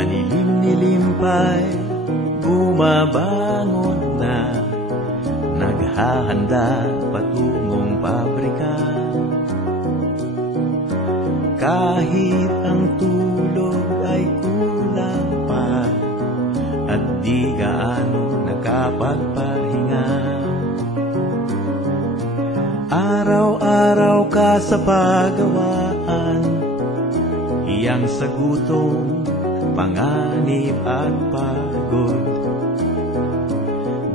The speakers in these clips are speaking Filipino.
Malilim-nilim pa'y bumabangon na. Naghahanda patungong pabrika. Kahit ang tulog ay kulang pa At di gaano nakapagpahinga. Araw-araw ka sa pagawaan Iyang sa panganib at pagod.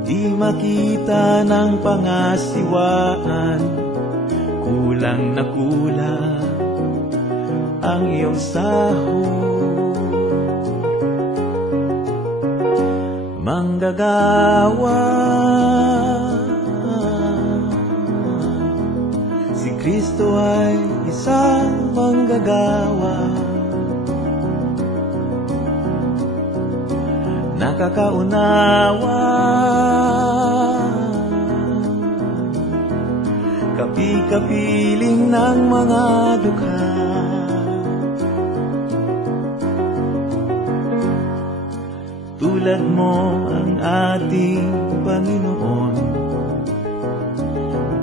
Di makita ng pangasiwaan Kulang na kulang ang iyong sahod. Manggagawa. Si Kristo ay isang manggagawa Nakakaunawa. Kapi-kapiling ng mga dukha. Tulad mo ang ating Panginoon.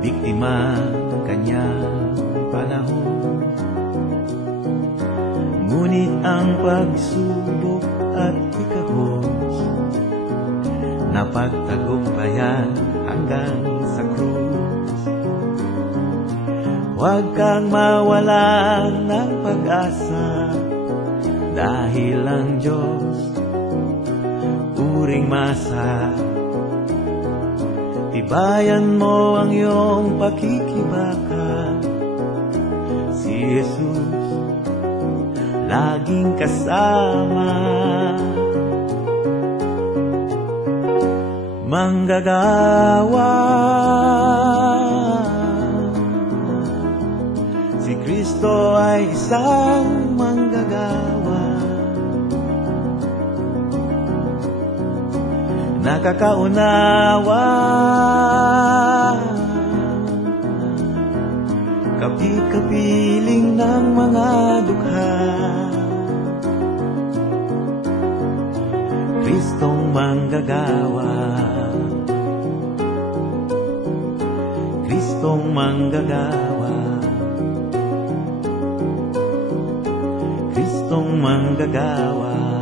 Biktima ng kanyang panahon. Ngunit ang pagsubok at ikahos Napagtagumpayan hanggang sa krus. Huwag kang mawala ng pag-asa Dahil ang Diyos uring masa. Tibayan mo ang iyong pakikibaka. Si Jesus laging kasama Manggagawa. Si Kristo ay isang manggagawa. Nakakaunawa. Kapi-kapiling ng mga dukha. Kristong manggagawa Kristong manggagawa. Kristong manggagawa